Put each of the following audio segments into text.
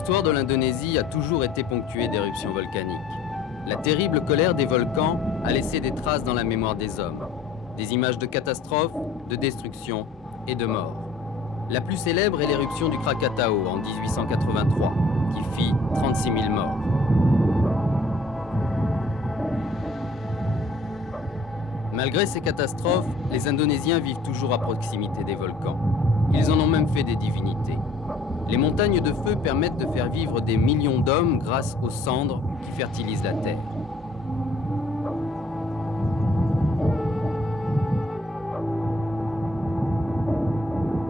L'histoire de l'Indonésie a toujours été ponctuée d'éruptions volcaniques. La terrible colère des volcans a laissé des traces dans la mémoire des hommes. Des images de catastrophes, de destruction et de morts. La plus célèbre est l'éruption du Krakatau en 1883, qui fit 36 000 morts. Malgré ces catastrophes, les Indonésiens vivent toujours à proximité des volcans. Ils en ont même fait des divinités. Les montagnes de feu permettent de faire vivre des millions d'hommes grâce aux cendres qui fertilisent la terre.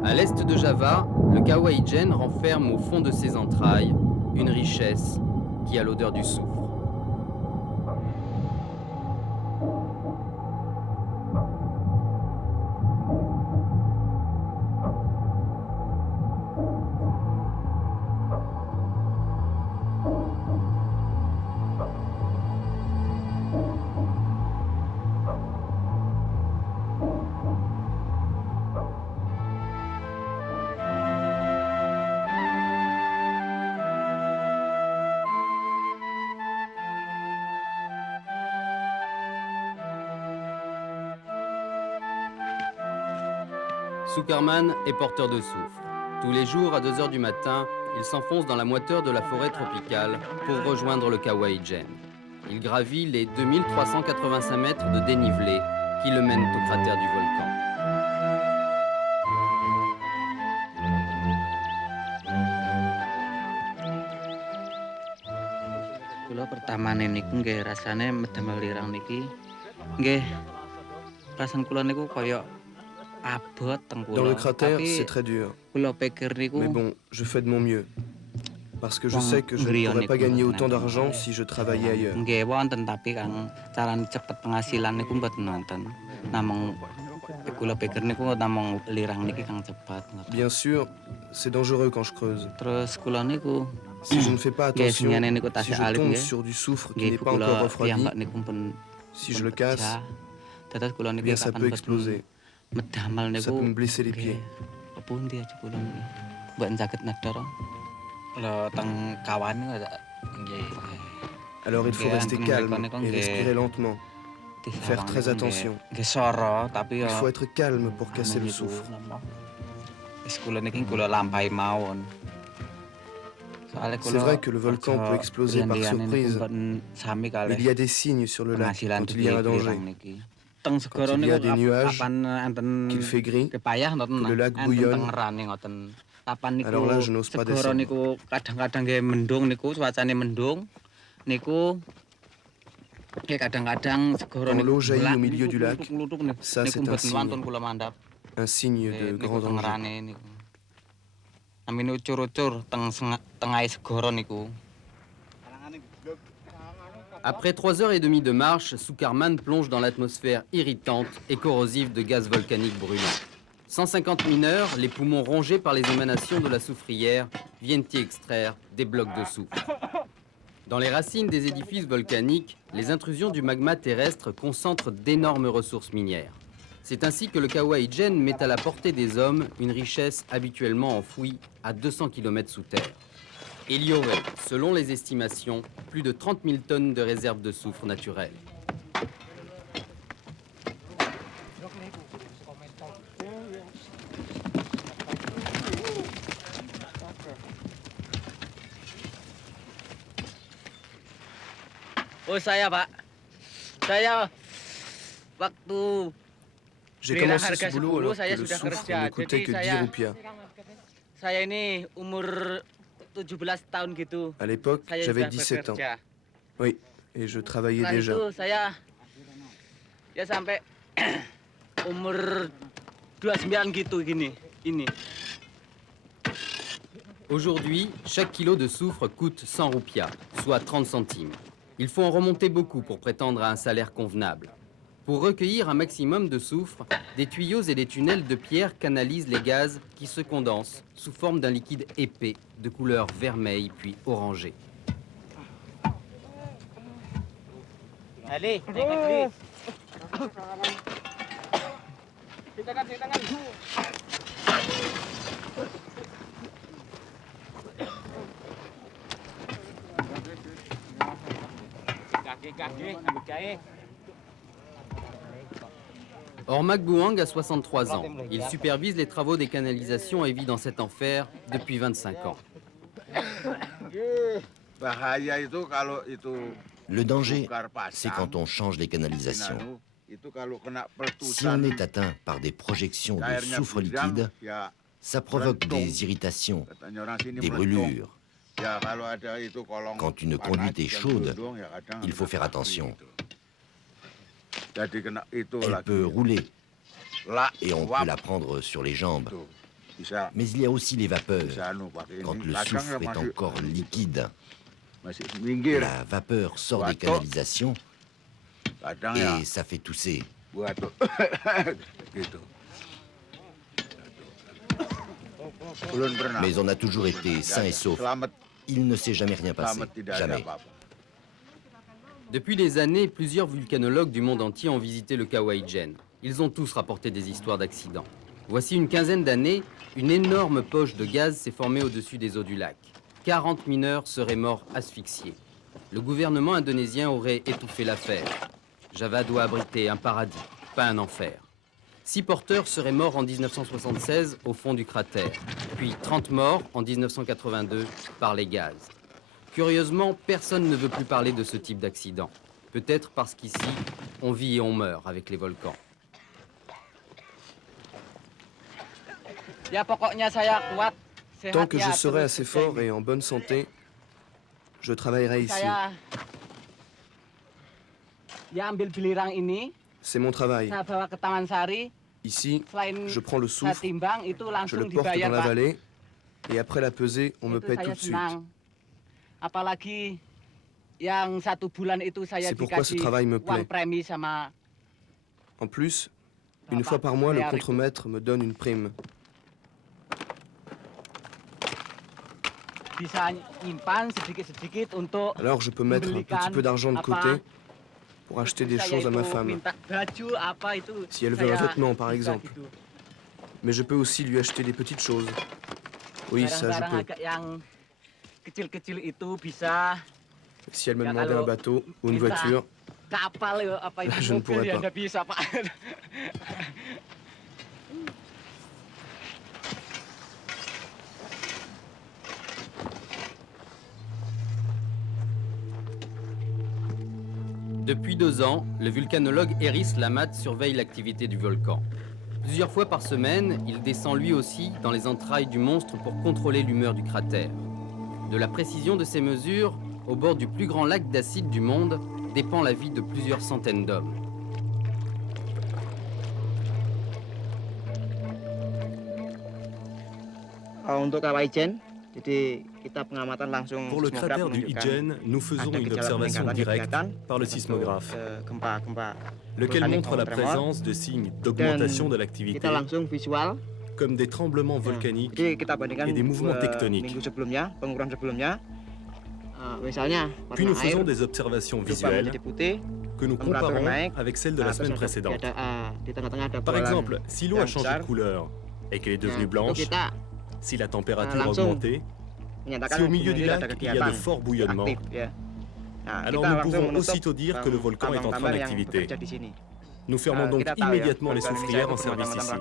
À l'est de Java, le Kawah Ijen renferme au fond de ses entrailles une richesse qui a l'odeur du soufre. Sukarman est porteur de soufre. Tous les jours, à 2 h du matin, il s'enfonce dans la moiteur de la forêt tropicale pour rejoindre le Kawah Ijen. Il gravit les 2385 mètres de dénivelé qui le mènent au cratère du volcan. Kula pertamane niku nggih rasane medamel lirang niki nggih rasan kula niku kaya abot teng Dans le kula. cratère, c'est Tapi très dur. kula pikir Mais niku bon, je fais de mon mieux. Parce que je sais que je ne pourrais pas gagner autant d'argent si je travaillais ailleurs. nggih wonten tapi Kang carane cepet penghasilan niku mboten wonten. Namung kula pikir niku namung lirang niki Kang cepet. Bien sûr, c'est dangereux quand je creuse. Terus kula niku Si je ne fais pas nggih attention, senyane niku si tasih je alit tombe nggih. sur du soufre qui Nggih n'est pas encore kula refroidi, piyambak niku pun si je le casse, dados kula eh niku bien ça kapan peut boten exploser. medamel niku Ça peut me blesser les pieds. Pundi aja kula niki. Mboten saged nedor. Lho teng kawan niku nggih. Alors il faut Nggih, rester teng calme mriko niku et nggih respirer lentement. Faire très attention. Nggih soro tapi Il yo faut être calme pour casser le niku soufre. napa. Wis kula niki kula lampahi mawon. C'est vrai que le volcan peut exploser par surprise. Il y a des signes sur le lac quand il y a un danger. Teng Quand segara il y a niku des nuages, kapan enten qu'il fait gris, kepayah ngoten que le lac enten bouillonne. tengerane ngoten. Kapan niku Alors là, je n'ose pas segara descendre. niku kadang-kadang nggih mendung niku cuacane mendung niku nggih kadang-kadang segara Quand niku l'eau jaillit gelap, au milieu niku du lac, kluthuk-kluthuk niku. ça, Niku c'est un mboten signe. wonten kula mandhap. Un signe Nggih, de niku grand danger. tengerane niku. Namine ucur-ucur tengahe segara niku. Après 3 h 30 de marche, Sukarman plonge dans l'atmosphère irritante et corrosive de gaz volcaniques brûlants. 150 mineurs, les poumons rongés par les émanations de la soufrière, viennent y extraire des blocs de soufre. Dans les racines des édifices volcaniques, les intrusions du magma terrestre concentrent d'énormes ressources minières. C'est ainsi que le Kawah Ijen met à la portée des hommes une richesse habituellement enfouie à 200 km sous terre. Il y aurait, selon les estimations, plus de 30 000 tonnes de réserves de soufre naturelles. Oh saya Pak, saya waktu J'ai Bela commencé harga ce boulot 10 alors saya que le sudah soufre kerja. ne coûtait Jadi que 10 saya roupias. saya ini umur 17 tahun gitu. À l'époque, Saya j'avais sudah 17 ans. bekerja. Oui, et je travaillais Setelah déjà. itu saya ya sampai umur 29 gitu gini. Ini. Aujourd'hui, chaque kilo de soufre coûte 100 roupias, soit 30 centimes. Il faut en remonter beaucoup pour prétendre à un salaire convenable. Pour recueillir un maximum de soufre, des tuyaux et des tunnels de pierre canalisent les gaz qui se condensent sous forme d'un liquide épais de couleur vermeille puis orangée. Ali, naik lagi. Ormak Bouang a 63 ans. Il supervise les travaux des canalisations et vit dans cet enfer depuis 25 ans. Le danger, c'est quand on change les canalisations. Si on est atteint par des projections de soufre liquide, ça provoque des irritations, des brûlures. Quand une conduite est chaude, il faut faire attention. Elle peut rouler et on peut la prendre sur les jambes. Mais il y a aussi les vapeurs, quand le soufre est encore liquide. La vapeur sort des canalisations et ça fait tousser. Mais on a toujours été sain et sauf. Il ne s'est jamais rien passé, jamais. Depuis des années, plusieurs volcanologues du monde entier ont visité le Kawaïdjen. Ils ont tous rapporté des histoires d'accidents. Voici une quinzaine d'années, une énorme poche de gaz s'est formée au-dessus des eaux du lac. 40 mineurs seraient morts asphyxiés. Le gouvernement indonésien aurait étouffé l'affaire. Java doit abriter un paradis, pas un enfer. 6 porteurs seraient morts en 1976 au fond du cratère, puis 30 morts en 1982 par les gaz. Curieusement, personne ne veut plus parler de ce type d'accident. Peut-être parce qu'ici, on vit et on meurt avec les volcans. Tant que je serai assez fort et en bonne santé, je travaillerai ici. C'est mon travail. Ici, je prends le soufre, je le porte dans la vallée, et après la pesée, on me paie tout de suite. C'est pourquoi ce travail me plaît. En plus, une fois par mois, le contremaître me donne une prime. Alors je peux mettre un petit peu d'argent de côté pour acheter des choses à ma femme. Si elle veut un vêtement, par exemple. Mais je peux aussi lui acheter des petites choses. Oui, ça je peux. Si elle me demandait un bateau ou une voiture, je ne pourrais pas. Depuis 2 ans, le volcanologue Eris Lamat surveille l'activité du volcan. Plusieurs fois par semaine, il descend lui aussi dans les entrailles du monstre pour contrôler l'humeur du cratère. De la précision de ces mesures, au bord du plus grand lac d'acide du monde, dépend la vie de plusieurs centaines d'hommes. Pour le cratère du Ijen, nous faisons une observation directe par le sismographe, lequel montre la présence de signes d'augmentation de l'activité, comme des tremblements volcaniques et des mouvements tectoniques. Puis nous faisons des observations visuelles que nous comparons avec celles de la semaine précédente. Par exemple, si l'eau a changé de couleur et qu'elle est devenue blanche, si la température a augmenté, si au milieu du lac il y a de forts bouillonnements, alors nous pouvons aussitôt dire que le volcan est entré en activité. Nous fermons donc immédiatement les soufrières en service ici.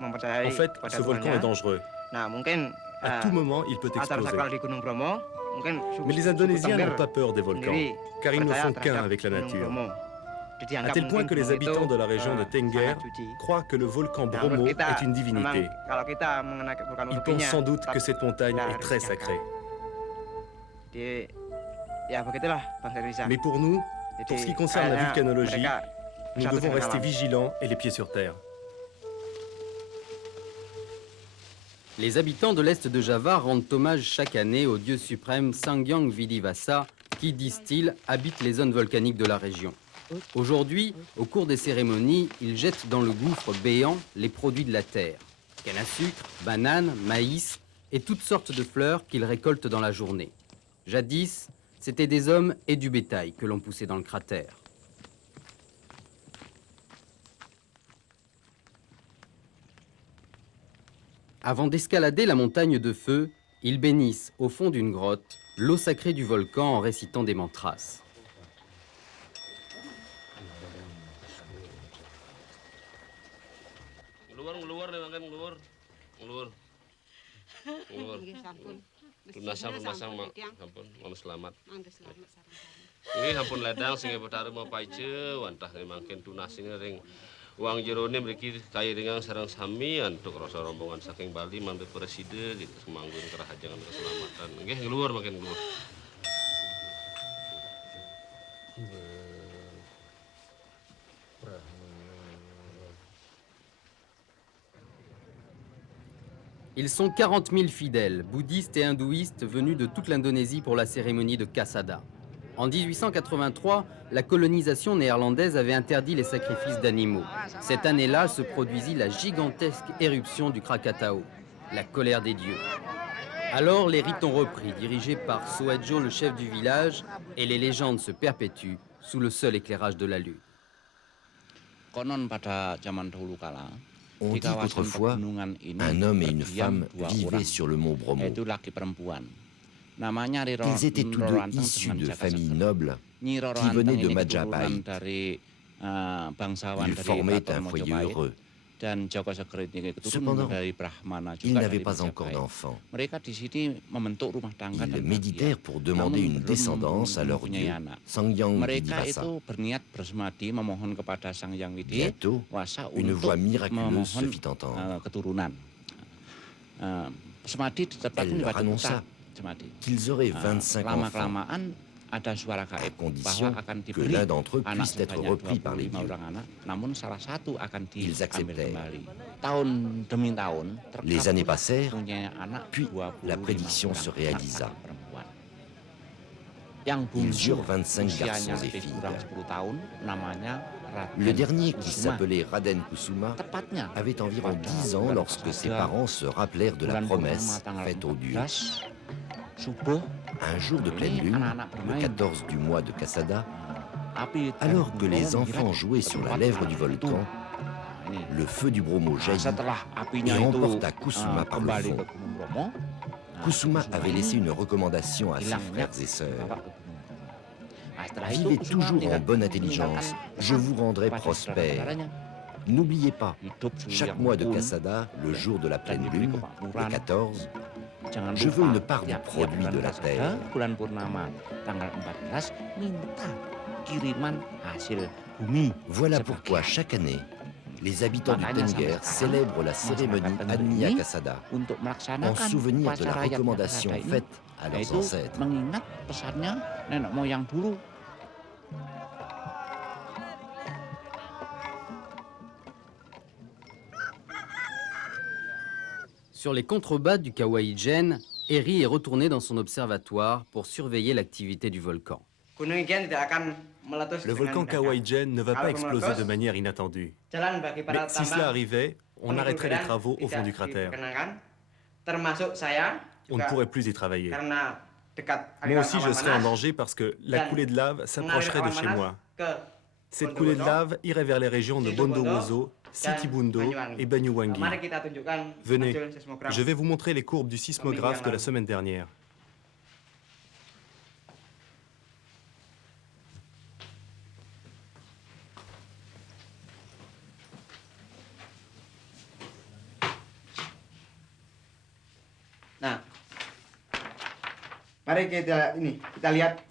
En fait, ce volcan est dangereux. À tout moment, il peut exploser. Mais les Indonésiens n'ont pas peur des volcans, car ils ne font qu'un avec la nature. À tel point que les habitants de la région de Tengger croient que le volcan Bromo est une divinité. Ils pensent sans doute que cette montagne est très sacrée. Mais pour nous, pour ce qui concerne la volcanologie, nous devons rester vigilants et les pieds sur terre. Les habitants de l'Est de Java rendent hommage chaque année au dieu suprême Sanghyang Vidivasa, qui, disent-ils, habite les zones volcaniques de la région. Aujourd'hui, au cours des cérémonies, ils jettent dans le gouffre béant les produits de la terre. Canne à sucre, bananes, maïs et toutes sortes de fleurs qu'ils récoltent dans la journée. Jadis, c'étaient des hommes et du bétail que l'on poussait dans le cratère. Avant d'escalader la montagne de feu, ils bénissent au fond d'une grotte l'eau sacrée du volcan en récitant des mantras. Lunasang hampun mau selamat. Ini hampun ledang sehingga bertaruh mau paice wantah mangken tunas ini ring uang jerone mriki kaya dengan sareng sami untuk rasa rombongan saking Bali mantu presiden di semanggun kerahajangan keselamatan. Nggih ngluhur makin ngluhur. Ils sont 40 000 fidèles, bouddhistes et hindouistes, venus de toute l'Indonésie pour la cérémonie de Kasada. En 1883, la colonisation néerlandaise avait interdit les sacrifices d'animaux. Cette année-là se produisit la gigantesque éruption du Krakatau, la colère des dieux. Alors les rites ont repris, dirigés par Soejo, le chef du village, et les légendes se perpétuent sous le seul éclairage de la lune. On dit qu'autrefois, un homme et une femme vivaient sur le mont Bromo. Ils étaient tous deux issus de familles nobles qui venaient de Majapahit. Ils formaient un foyer heureux. Cependant, ils n'avaient pas encore d'enfants. Ils méditèrent pour demander une descendance à leur dieu, Sangyang Vidivasa. Bientôt, une voix miraculeuse se fit entendre. Elle leur annonça qu'ils auraient 25 enfants, à condition que l'un d'entre eux puisse être repris par les dieux. Ils acceptèrent. Les années passèrent, puis la prédiction se réalisa. Ils eurent 25 garçons et filles. Le dernier, qui s'appelait Raden Kusuma, avait environ 10 ans lorsque ses parents se rappelèrent de la promesse faite aux dieux. Un jour de pleine lune, le 14 du mois de Kasada, alors que les enfants jouaient sur la lèvre du volcan, le feu du Bromo jaillit et emporta Kusuma par le fond. Kusuma avait laissé une recommandation à ses frères et sœurs. Vivez toujours en bonne intelligence, je vous rendrai prospère. N'oubliez pas, chaque mois de Kasada, le jour de la pleine lune, le 14, je veux une part du produit de la terre. Voilà pourquoi chaque année, les habitants du Tengger célèbrent la cérémonie Adnia Kasada en souvenir de la recommandation faite à leurs ancêtres. Sur les contrebas du Kawaïjen, Eri est retourné dans son observatoire pour surveiller l'activité du volcan. Le volcan Kawaïjen ne va pas exploser de manière inattendue. Mais si cela arrivait, on arrêterait les travaux au fond du cratère. On ne pourrait plus y travailler. Moi aussi, je serais en danger parce que la coulée de lave s'approcherait de chez moi. Cette coulée de lave irait vers les régions de Bondowoso, Situbondo et Banyuwangi. Venez, je vais vous montrer les courbes du sismographe de la semaine dernière.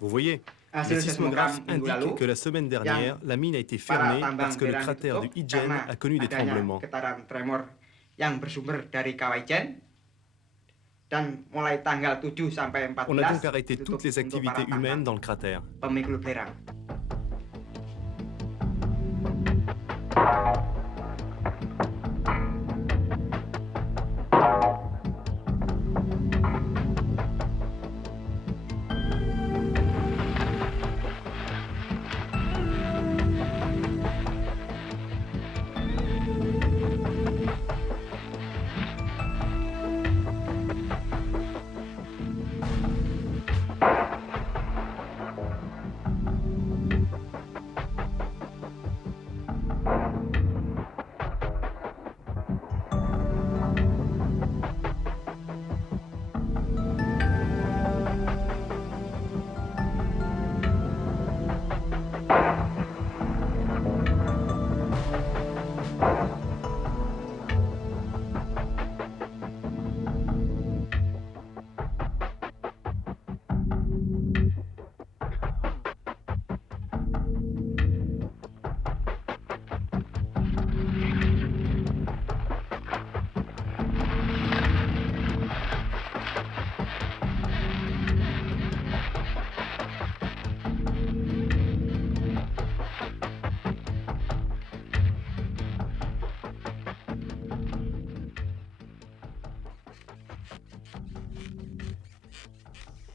Vous voyez, le sismographe indique que la semaine dernière, la mine a été fermée parce que le cratère du Ijen a connu des tremblements. On a donc arrêté toutes les activités humaines dans le cratère.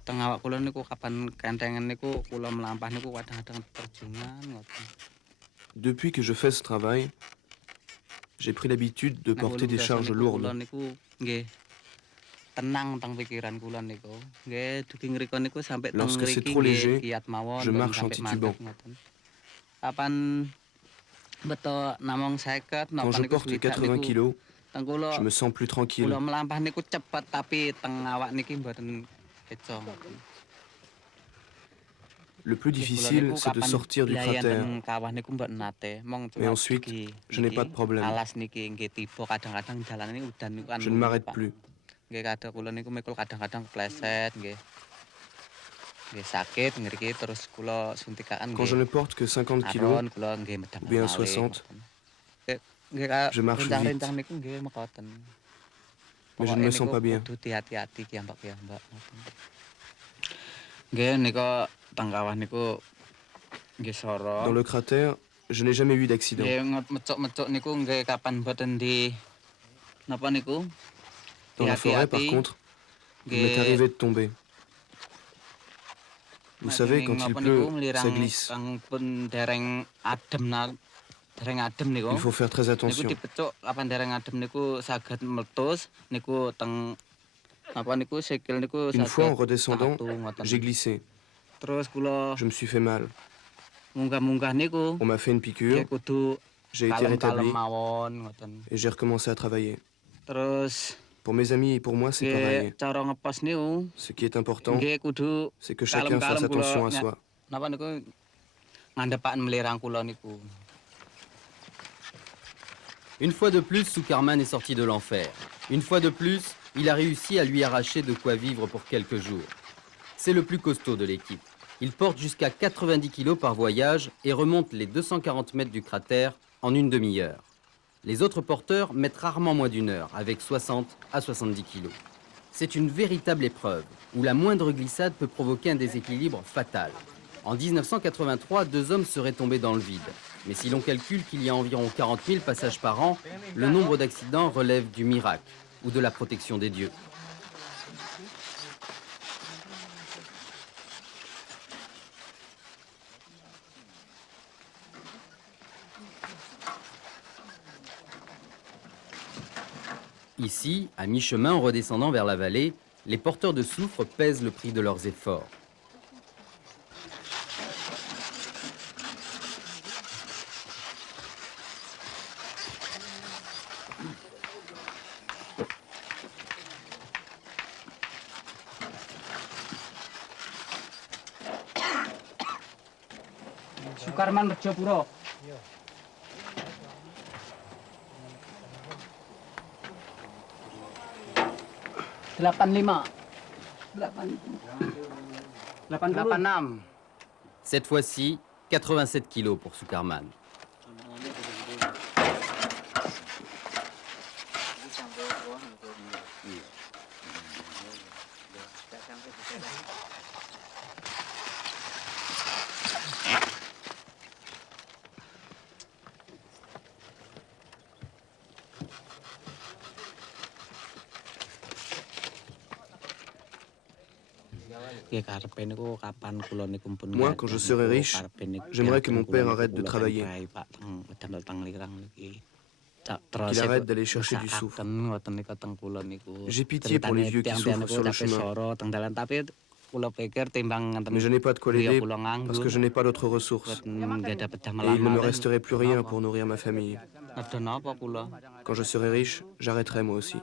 teng awak kula niku kapan kentengan niku kula mlampah niku kadang-kadang terjungan ngoten. Depuis que je fais ce travail, j'ai pris l'habitude de porter des charges lourdes. Kula niku nggih tenang teng pikiran kula niku. Nggih dugi ngrika niku sampai teng Lorsque c'est mriki trop léger, kiat mawon je marche en sampai titubant. mandek ngoten. Kapan beto namung 50 Quand napa je niku porte swidak 80 niku kilos, teng kula je me sens plus tranquille. kula mlampah niku cepet tapi teng awak niki mboten keco. Le plus difficile, c'est de sortir du cratère. Mais ensuite, je n'ai pas de problème. Je ne m'arrête plus. Quand je ne porte que 50 kilos, ou bien 60, je marche vite. Mais je ne me sens pas bien. Dans le cratère, je n'ai jamais eu d'accident. Dans la forêt, par contre, il m'est arrivé de tomber. Vous savez, quand il pleut, ça glisse. Il faut faire très attention. Une fois en redescendant, j'ai glissé. Je me suis fait mal. On m'a fait une piqûre, j'ai été rétabli et j'ai recommencé à travailler. Pour mes amis et pour moi, c'est pareil. Ce qui est important, c'est que chacun fasse attention à soi. Une fois de plus, Sukarman est sorti de l'enfer. Une fois de plus, il a réussi à lui arracher de quoi vivre pour quelques jours. C'est le plus costaud de l'équipe. Il porte jusqu'à 90 kilos par voyage et remonte les 240 mètres du cratère en une demi-heure. Les autres porteurs mettent rarement moins d'une heure, avec 60 à 70 kilos. C'est une véritable épreuve, où la moindre glissade peut provoquer un déséquilibre fatal. En 1983, 2 hommes seraient tombés dans le vide. Mais si l'on calcule qu'il y a environ 40 000 passages par an, le nombre d'accidents relève du miracle ou de la protection des dieux. Ici, à mi-chemin en redescendant vers la vallée, les porteurs de soufre pèsent le prix de leurs efforts. Sukarman Rejopuro. Cette fois-ci, 87 kilos pour Sukarman. Moi, quand je serai riche, j'aimerais que mon père arrête de travailler, qu'il arrête d'aller chercher du soufre. J'ai pitié pour les vieux qui souffrent sur le chemin. Mais je n'ai pas de quoi l'aider parce que je n'ai pas d'autres ressources. Et il ne me resterait plus rien pour nourrir ma famille. Quand je serai riche, j'arrêterai moi aussi.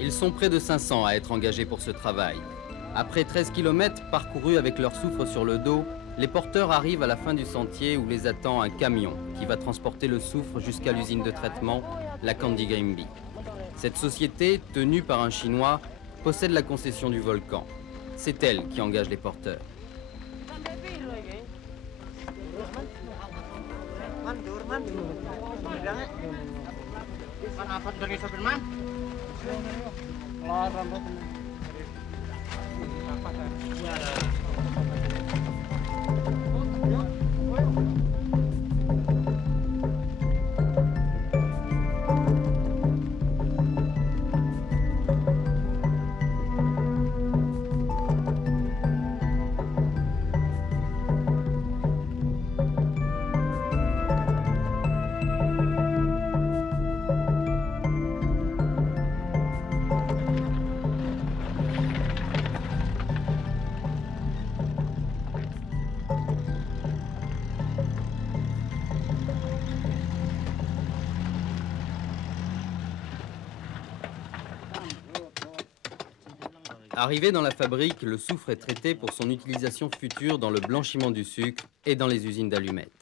Ils sont près de 500 à être engagés pour ce travail. Après 13 km parcourus avec leur soufre sur le dos, les porteurs arrivent à la fin du sentier où les attend un camion qui va transporter le soufre jusqu'à l'usine de traitement, la Candigrimby. Cette société, tenue par un Chinois, possède la concession du volcan. C'est elle qui engage les porteurs. Arrivé dans la fabrique, le soufre est traité pour son utilisation future dans le blanchiment du sucre et dans les usines d'allumettes.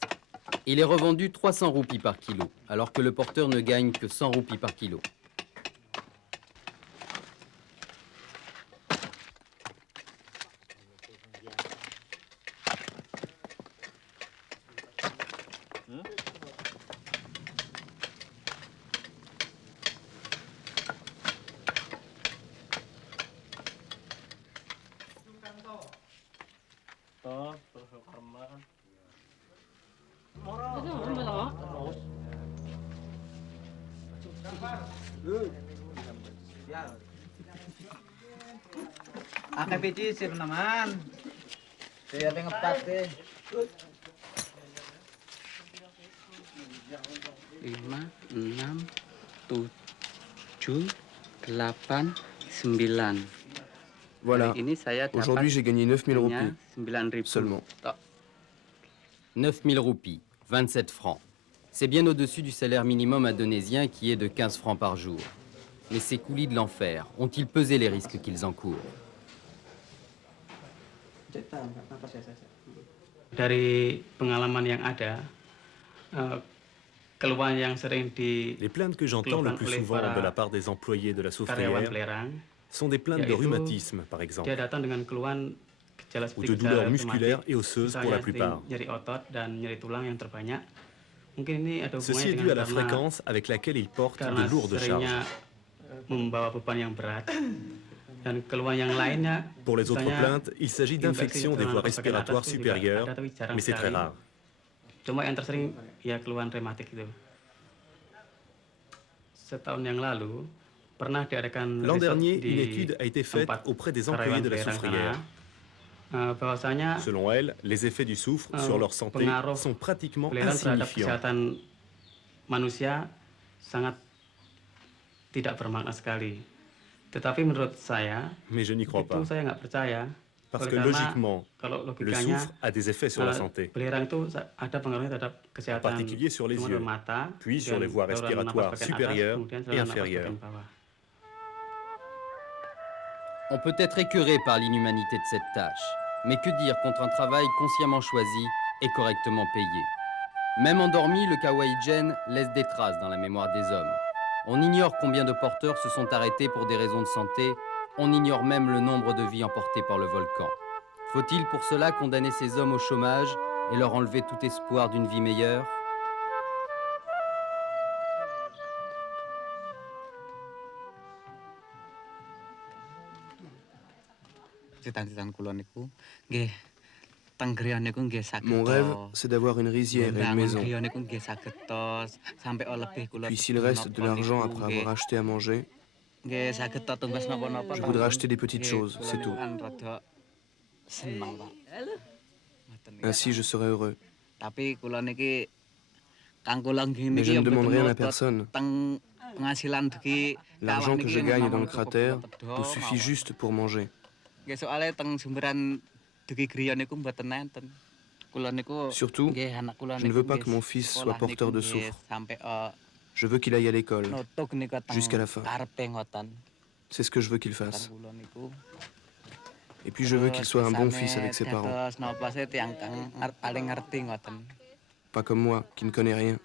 Il est revendu 300 roupies par kilo, alors que le porteur ne gagne que 100 roupies par kilo. Akeh biji sir naman. Saya ada ngepat deh. 5, 6, 7, 8, 9. Voilà. Aujourd'hui, j'ai gagné 9000 roupies. Seulement. 9000 roupies, 27 francs. C'est bien au-dessus du salaire minimum indonésien qui est de 15 francs par jour. Mais ces coulis de l'enfer ont-ils pesé les risques qu'ils encourent? Dari pengalaman yang ada, keluhan yang sering Les plaintes que j'entends le plus souvent de la part des employés de la soufrière sont des plaintes de rhumatisme, par exemple, dia datang dengan keluhan gejala ou seperti de douleurs gejala musculaires rheumatik, et osseuses pour la misalnya plupart. sering nyeri otot dan nyeri tulang yang terbanyak. Mungkin ini ada Ceci hubungannya est dû à dengan la fréquence avec laquelle ils portent karena de lourdes seringnya charges. membawa beban yang berat. Dan keluhan yang lainnya, Pour les autres misalnya plaintes, il s'agit d'infections des voies respiratoires supérieures, mais c'est très rare. Cuma yang tersering ya keluhan rematik itu. Setahun yang lalu pernah diadakan L'an riset dernier, di une étude a été faite tempat auprès des karyawan employés de la belerang soufrière. sana, bahwasanya Selon elle, les effets du soufre sur leur santé pengaruh sont pratiquement belerang terhadap insignifiants. kesehatan manusia sangat tidak bermakna sekali. Tetapi menurut saya, Mais je n'y crois itu pas, saya nggak percaya. parce Oleh que karena logiquement, kalau le logikanya, soufre a des effets sur la santé, belerang itu ada pengaruhnya terhadap en kesehatan particulier sur les cuma yeux, dari mata, puis sur les voies saluran napas respiratoires bagian supérieures atas, kemudian et saluran napas inférieures. bagian bawah. On peut être écœuré par l'inhumanité de cette tâche, mais que dire contre un travail consciemment choisi et correctement payé? Même endormi, le Kawaii-Gen laisse des traces dans la mémoire des hommes. On ignore combien de porteurs se sont arrêtés pour des raisons de santé, on ignore même le nombre de vies emportées par le volcan. Faut-il pour cela condamner ces hommes au chômage et leur enlever tout espoir d'une vie meilleure? Cita-cita kula niku nggih teng griya niku nggih saged. Mon rêve, c'est d'avoir une rizière et une maison. Griya niku nggih saged sampai lebih kula. Puis s'il reste de l'argent après avoir acheté à manger, Nggih saged tumbas napa-napa. je voudrais acheter des petites choses, c'est tout. Rada seneng, Pak. Ainsi, je serai heureux. Tapi kula niki kang kula nggih Mais je niki ne demande rien à mboten personne. teng penghasilan dugi L'argent que je gagne dans le cratère me suffit juste pour manger. Nggih soalé teng sumberan dugi griya niku mboten nenten. Kula niku Surtout, nggih anak kula je ne veux pas que mon fils soit porteur de soufre. Je veux qu'il aille à l'école, jusqu'à la fin. C'est ce que je veux qu'il fasse. Et puis je veux qu'il soit un bon fils avec ses parents. Pas comme moi, qui ne connais rien.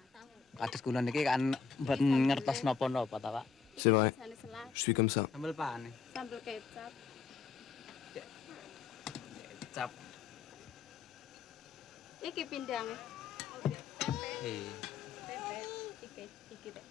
C'est vrai, je suis comme ça. Sambal kecap. Iki pindang. Iki teh.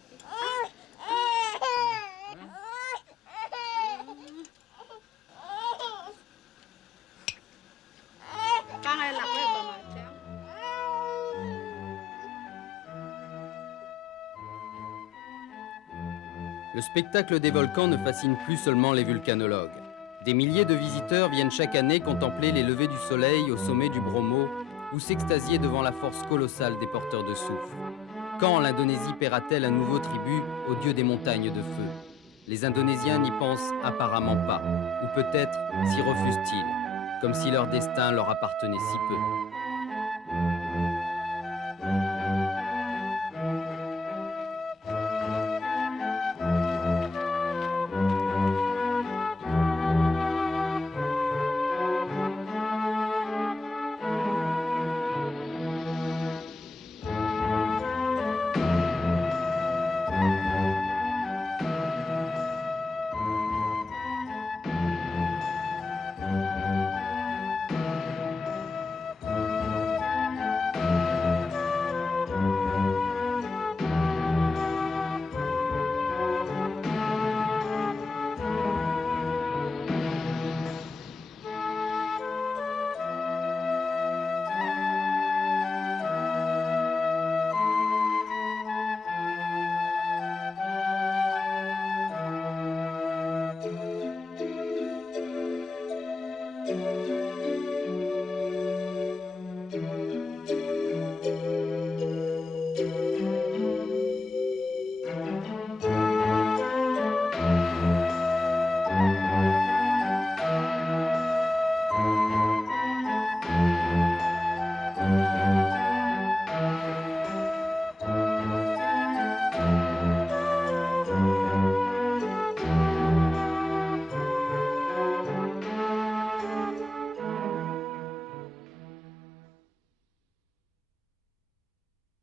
Le spectacle des volcans ne fascine plus seulement les vulcanologues. Des milliers de visiteurs viennent chaque année contempler les levées du soleil au sommet du Bromo ou s'extasier devant la force colossale des porteurs de soufre. Quand l'Indonésie paiera-t-elle un nouveau tribut au dieu des montagnes de feu? Les Indonésiens n'y pensent apparemment pas, ou peut-être s'y refusent-ils, comme si leur destin leur appartenait si peu.